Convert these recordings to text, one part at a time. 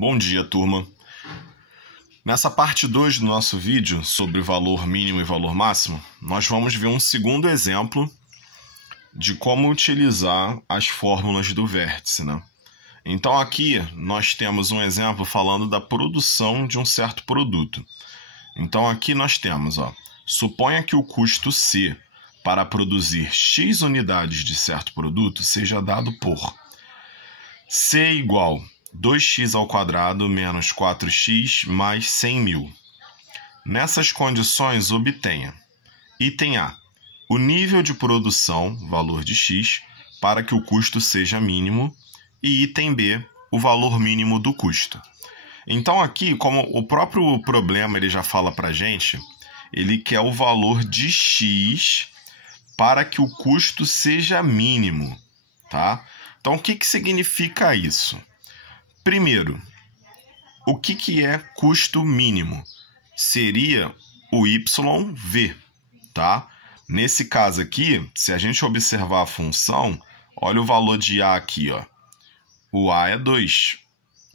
Bom dia, turma. Nessa parte 2 do nosso vídeo sobre valor mínimo e valor máximo, nós vamos ver um segundo exemplo de como utilizar as fórmulas do vértice, né? Então aqui nós temos um exemplo falando da produção de um certo produto. Então aqui nós temos, suponha que o custo C para produzir X unidades de certo produto seja dado por C igual 2x² menos 4x mais 100.000. Nessas condições, obtenha: item A, o nível de produção, valor de x, para que o custo seja mínimo, e item B, o valor mínimo do custo. Então aqui, como o próprio problema ele já fala para a gente, ele quer o valor de x para que o custo seja mínimo, tá? Então o que significa isso? Primeiro, o que é custo mínimo? Seria o YV, tá? Nesse caso aqui, se a gente observar a função, olha o valor de A aqui, O A é 2,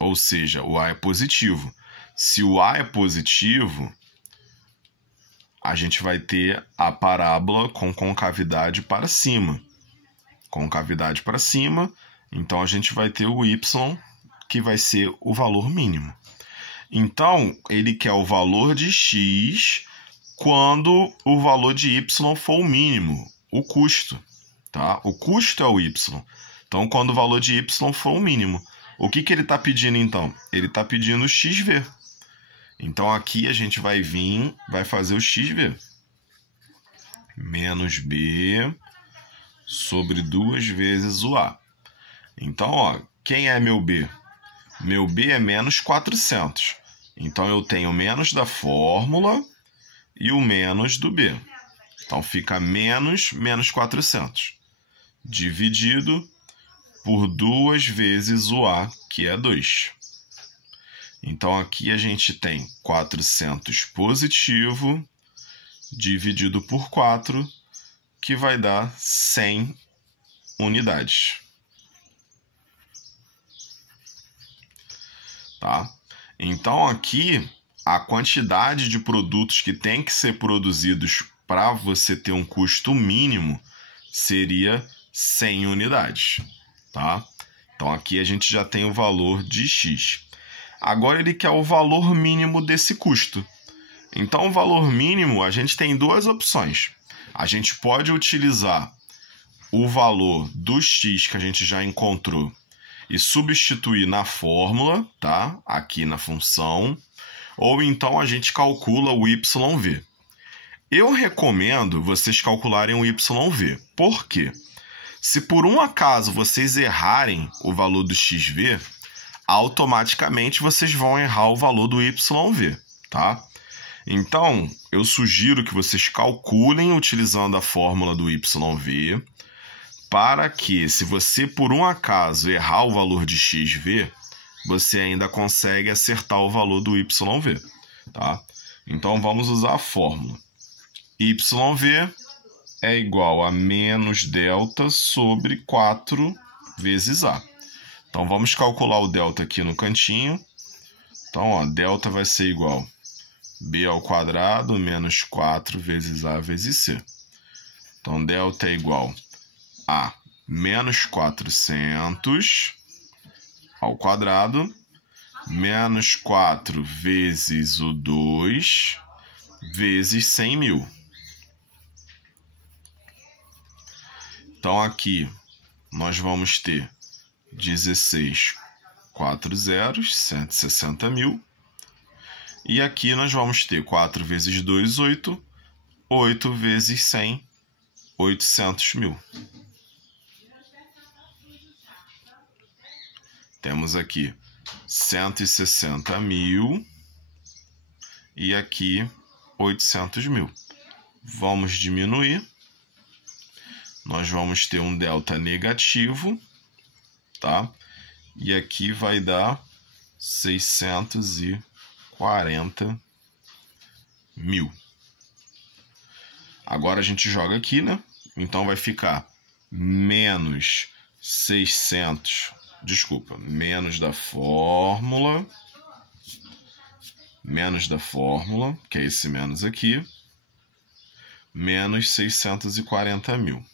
ou seja, o A é positivo. Se o A é positivo, a gente vai ter a parábola com concavidade para cima. Concavidade para cima, então a gente vai ter o Y, que vai ser o valor mínimo. Então, ele quer o valor de x quando o valor de y for o mínimo, o custo, tá? O custo é o y. Então, quando o valor de y for o mínimo, o que ele está pedindo, então? Ele está pedindo xv. Então, aqui a gente vai vir, vai fazer o xv. Menos b sobre 2 vezes o a. Então, quem é meu b? Meu b é menos 400. Então, eu tenho o menos da fórmula e o menos do b. Então, fica menos 400. Dividido por 2 vezes o a, que é 2. Então, aqui a gente tem 400 positivo dividido por 4, que vai dar 100 unidades. Tá? Então, aqui, a quantidade de produtos que tem que ser produzidos para você ter um custo mínimo seria 100 unidades. Tá? Então, aqui a gente já tem o valor de x. Agora, ele quer o valor mínimo desse custo. Então, o valor mínimo, a gente tem duas opções. A gente pode utilizar o valor do x que a gente já encontrou e substituir na fórmula, tá? Aqui na função, ou então a gente calcula o YV. Eu recomendo vocês calcularem o YV. Por quê? Se por um acaso vocês errarem o valor do XV, automaticamente vocês vão errar o valor do YV, tá? Então, eu sugiro que vocês calculem utilizando a fórmula do YV, para que, se você por um acaso errar o valor de XV, você ainda consegue acertar o valor do YV, tá? Então, vamos usar a fórmula. YV é igual a menos delta sobre 4 vezes A. Então, vamos calcular o delta aqui no cantinho. Então, delta vai ser igual a b² menos 4 vezes A vezes C. Então, delta é igual a menos 400 ao quadrado, menos 4 vezes o 2, vezes 100.000. Então, aqui nós vamos ter 16 4 zeros, 160.000. E aqui nós vamos ter 4 vezes 2, 8. 8 vezes 100, 800.000. Temos aqui 160.000 e aqui 800.000. Vamos diminuir. Nós vamos ter um delta negativo, tá? E aqui vai dar 640.000. Agora a gente joga aqui, né? Então vai ficar menos 600 desculpa, menos da fórmula, que é esse menos aqui, menos 640 mil,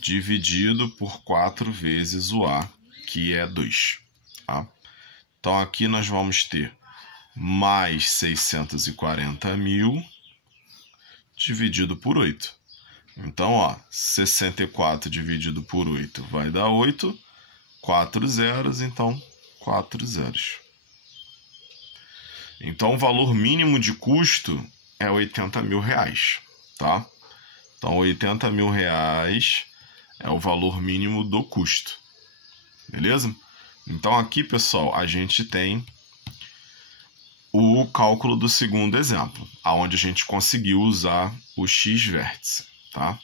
dividido por 4 vezes o A, que é 2. Tá? Então, aqui nós vamos ter mais 640 mil dividido por 8. Então, ó, 64 dividido por 8 vai dar 8. 4 zeros, então 4 zeros. Então, o valor mínimo de custo é R$80 mil, tá? Então, R$80 mil é o valor mínimo do custo. Beleza? Então, aqui, pessoal, a gente tem o cálculo do segundo exemplo, onde a gente conseguiu usar o x-vértice, tá?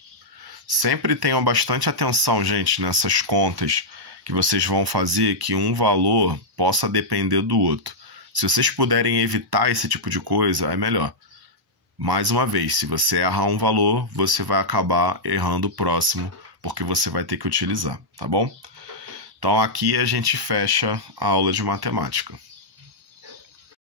Sempre tenham bastante atenção, gente, nessas contas que vocês vão fazer, que um valor possa depender do outro. Se vocês puderem evitar esse tipo de coisa, é melhor. Mais uma vez, se você errar um valor, você vai acabar errando o próximo, porque você vai ter que utilizar, tá bom? Então aqui a gente fecha a aula de matemática.